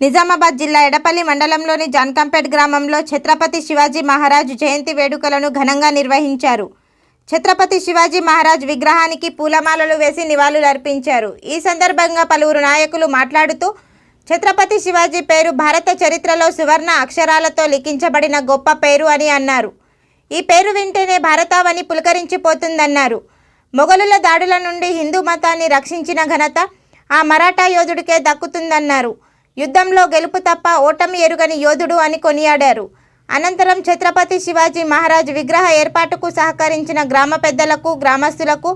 నిజామాబాద్ జిల్లా ఎడపల్లి మండలంలోని జాన్కంపేట్ గ్రామంలో ఛత్రపతి శివాజీ మహారాజ్ జయంతి వేడుకలను ఘనంగా నిర్వహించారు. ఛత్రపతి శివాజీ మహారాజ్ విగ్రహానికి పూలమాలలు వేసి నివాళులర్పించారు ఈ సందర్భంగా పలువురు నాయకులు మాట్లాడుతూ ఛత్రపతి శివాజీ పేరు భారత చరిత్రలో సువర్ణ అక్షరాలతో లిఖించబడిన గొప్ప పేరు అని అన్నారు. ఈ పేరు వింటేనే భారతావని పులకరించిపోతుందన్నారు. మొఘలుల దాడుల నుండి హిందూ మతాన్ని రక్షించిన ఘనత ఆ మరాఠా యోధుడికే దక్కుతుందన్నారు. యుద్ధంలో గెలుపు తప్ప ఓటమి ఎరుగని యోధుడు అని కొనియాడారు. అనంతరం ఛత్రపతి శివాజీ మహారాజ్ విగ్రహ ఏర్పాటుకు సహకరించిన గ్రామ పెద్దలకు గ్రామస్తులకు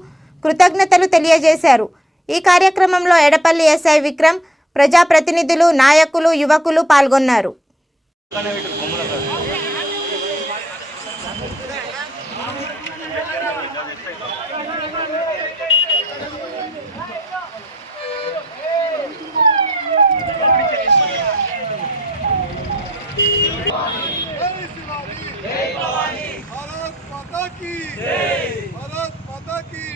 కృతజ్ఞతలు తెలియజేశారు. ఈ కార్యక్రమంలో ఎడపల్లి ఎస్ఐ విక్రమ్ ప్రజాప్రతినిధులు నాయకులు యువకులు పాల్గొన్నారు.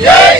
Yeah.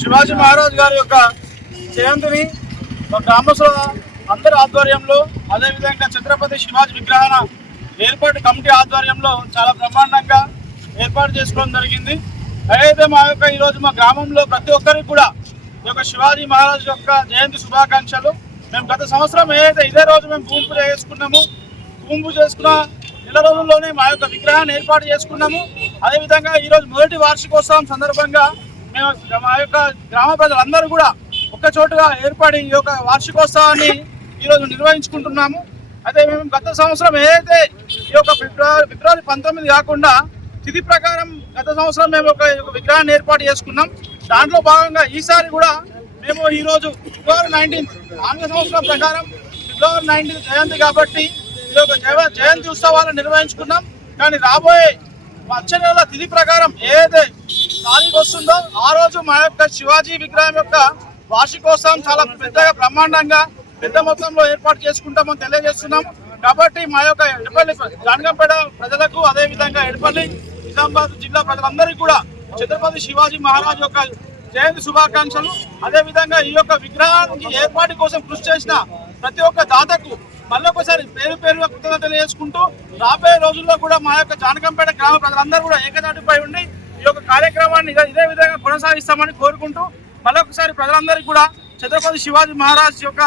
శివాజీ మహారాజ్ గారి యొక్క జయంతిని మా గ్రామస్తుల అందరి ఆధ్వర్యంలో అదేవిధంగా ఛత్రపతి శివాజీ విగ్రహణ ఏర్పాటు కమిటీ ఆధ్వర్యంలో చాలా బ్రహ్మాండంగా ఏర్పాటు చేసుకోవడం జరిగింది. అయితే మా యొక్క ఈరోజు మా గ్రామంలో ప్రతి ఒక్కరికి కూడా ఈ యొక్క శివాజీ మహారాజ్ యొక్క జయంతి శుభాకాంక్షలు. మేము గత సంవత్సరం ఏదైతే ఇదే రోజు మేము భూమి పూజ చేసుకున్నాము భూమి పూజ చేసుకున్న నెల రోజుల్లోనే మా యొక్క విగ్రహాన్ని ఏర్పాటు చేసుకున్నాము. అదేవిధంగా ఈరోజు మొదటి వార్షికోత్సవం సందర్భంగా మేము మా యొక్క గ్రామ ప్రజలందరూ కూడా ఒక్క చోటుగా ఏర్పడి ఈ యొక్క వార్షికోత్సవాన్ని ఈరోజు నిర్వహించుకుంటున్నాము. అయితే మేము గత సంవత్సరం ఏదైతే ఈ యొక్క ఫిబ్రవరి ఫిబ్రవరి పంతొమ్మిది కాకుండా తిథి ప్రకారం గత సంవత్సరం మేము ఒక విగ్రహాన్ని ఏర్పాటు చేసుకున్నాం. దాంట్లో భాగంగా ఈసారి కూడా మేము ఈరోజు ఫిబ్రవరి నైన్టీన్త్ ఆంగ్ల సంవత్సరం ప్రకారం ఫిబ్రవరి నైన్టీన్త్ జయంతి కాబట్టి ఈ యొక్క జయంతి ఉత్సవాలను నిర్వహించుకున్నాం. కానీ రాబోయే వచ్చే నెల తిథి ప్రకారం ఏదైతే తారీఖు వస్తుందో ఆ రోజు మా యొక్క శివాజీ విగ్రహం యొక్క వార్షికోత్సవం చాలా పెద్దగా బ్రహ్మాండంగా పెద్ద మొత్తంలో ఏర్పాటు చేసుకుంటామని తెలియజేస్తున్నాం. కాబట్టి మా యొక్క ఎడపల్లి జానగంపేట ప్రజలకు అదేవిధంగా ఎడపల్లి నిజామాబాద్ జిల్లా ప్రజలందరికీ కూడా ఛత్రపతి శివాజీ మహారాజ్ యొక్క జయంతి శుభాకాంక్షలు. అదే విధంగా ఈ యొక్క విగ్రహానికి ఏర్పాటు కోసం కృషి చేసిన ప్రతి ఒక్క దాతకు మళ్ళొకసారి పేరు పేరుగా కృతజ్ఞతలు తెలియజేసుకుంటూ రాబోయే రోజుల్లో కూడా మా యొక్క జానకంపేట గ్రామ ప్రజలందరూ కూడా ఏకదాటిపై ఉండి కార్యక్రమాన్ని ఇదే- ఇదే విధంగా కొనసాగిస్తామని కోరుకుంటూ మరొకసారి ప్రజలందరికీ కూడా ఛత్రపతి శివాజీ మహారాజ్ యొక్క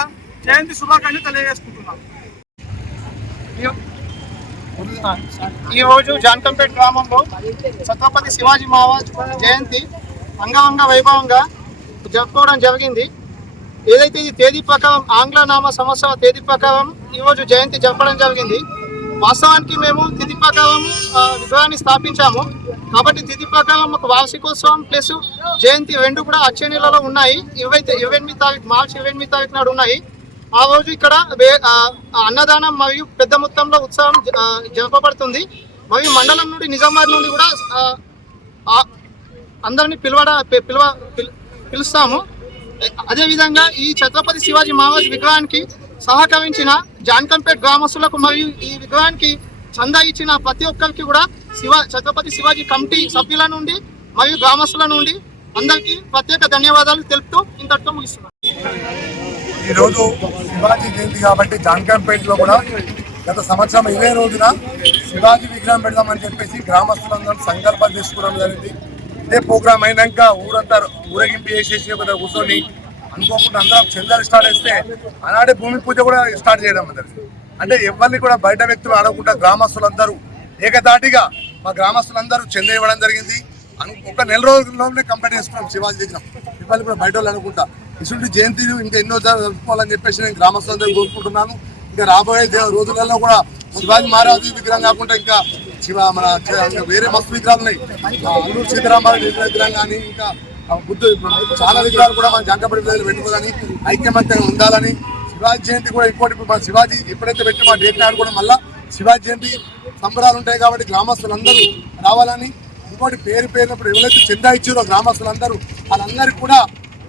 జయంతి శుభాకాంక్షలు తెలియజేసుకుంటున్నాం. ఈ రోజు జాన్కంపేట్ గ్రామంలో ఛత్రపతి శివాజీ మహారాజ్ జయంతి అంగవంగ వైభవంగా జరుపుకోవడం జరిగింది. ఏదైతే ఈ తేదీ ప్రకారం ఆంగ్ల నామ సంవత్సర తేదీ ప్రకారం ఈ రోజు జయంతి జరపడం జరిగింది. వాస్తవానికి మేము తిథి ప్రకారం విగ్రహాన్ని స్థాపించాము. కాబట్టి తిథి ఒక వార్షికోత్సవం ప్లస్ జయంతి రెండు కూడా వచ్చే నెలలో ఉన్నాయి. ఇరవై ఇరవై ఎనిమిది తారీఖు మార్చి ఇరవై ఎనిమిది తారీఖు నాడు ఉన్నాయి. ఆ రోజు ఇక్కడ అన్నదానం మరియు పెద్ద మొత్తంలో ఉత్సవం జ- జరపబడుతుంది. మరియు మండలం నుండి నిజామాబాద్ నుండి కూడా అందరినీ పిలవడ పిలవ పిల్- పిలుస్తాము. అదేవిధంగా ఈ ఛత్రపతి శివాజీ మహారాజ్ విగ్రహానికి సహకరించిన జాన్కంపేట్ గ్రామస్తులకు మరియు ఈ విగ్రహానికి చందా ఇచ్చిన ప్రతి ఒక్కరికి కూడా శివ ఛత్రపతి శివాజీ కమిటీ సభ్యుల నుండి మరియు గ్రామస్తుల నుండి అందరికీ ప్రత్యేక ధన్యవాదాలు తెలుపుతూ ఇంతటితో ముగిస్తున్నాను. ఈరోజు శివాజీ జయంతి కాబట్టి జాన్కంపేటలో కూడా గత సంవత్సరం ఇదే రోజున శివాజీ విగ్రహం పెడదామని చెప్పేసి గ్రామస్తులందరూ సంకల్పం చేసుకోవడం జరిగింది. ఇదే ప్రోగ్రామ్ అయినాక ఊరంతా ఊరేగింపు చేసేసి ఒక కూర్చొని అనుకోకుండా అందరం చందాలు స్టార్ట్ చేస్తే ఆనాడే భూమి పూజ కూడా స్టార్ట్ చేయడం జరిగింది. అంటే ఎవరిని కూడా బయట వ్యక్తులు ఆడకుండా గ్రామస్తులందరూ ఏకదాటిగా మా గ్రామస్తులందరూ చెంద ఇవ్వడం జరిగింది. ఒక నెల రోజుల్లోనే కంప్లీట్ చేసుకున్నాం శివాజీ దగ్గర. ఇవాళ కూడా బయట వాళ్ళు అనుకుంటా ఇటువంటి జయంతిని ఇంకా ఎన్నో జరుపుకోవాలని చెప్పేసి నేను గ్రామస్తులందరూ కోరుకుంటున్నాను. ఇంకా రాబోయే రోజులలో కూడా శివాజీ మహారాజు విగ్రహం కాకుండా ఇంకా శివ మన వేరే మస్తు విగ్రహాలు ఉన్నాయి. అల్లూరు సీతారామరాజు విగ్రహం కానీ ఇంకా బుద్ధుడు బుద్ధు చాలా విగ్రహాలు కూడా మన జంకపడి ప్రజలు పెట్టుకోవాలని ఐక్యమత్యంగా ఉండాలని శివాజీ జయంతి కూడా ఇంకోటి ఇప్పుడు మన శివాజీ ఎప్పుడైతే పెట్టి మా డేట్ నాడు కూడా మళ్ళీ శివాజీ జయంతి సంబరాలు ఉంటాయి కాబట్టి గ్రామస్తులందరూ రావాలని ఇంకోటి పేరు పేరునప్పుడు ఎవరైతే చెందా ఇచ్చారో గ్రామస్తులందరూ వాళ్ళందరికీ కూడా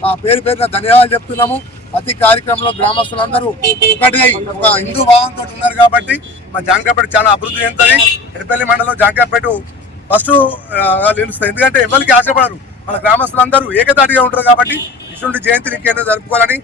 ఆ పేరు పేరున ధన్యవాదాలు చెప్తున్నాము. ప్రతి కార్యక్రమంలో గ్రామస్తులందరూ ఒకటి ఒక హిందూ భావంతో ఉన్నారు కాబట్టి మా జాంకాపేట చాలా అభివృద్ధి చెందుతుంది. ఎడపల్లి మండలం జాంకాపేట ఫస్ట్ నిలుస్తుంది. ఎందుకంటే ఎవరికి ఆశపడరు. మన గ్రామస్తులందరూ ఏకతాటిగా ఉంటారు కాబట్టి ఇటువంటి జయంతిని ఇంకేదో జరుపుకోవాలని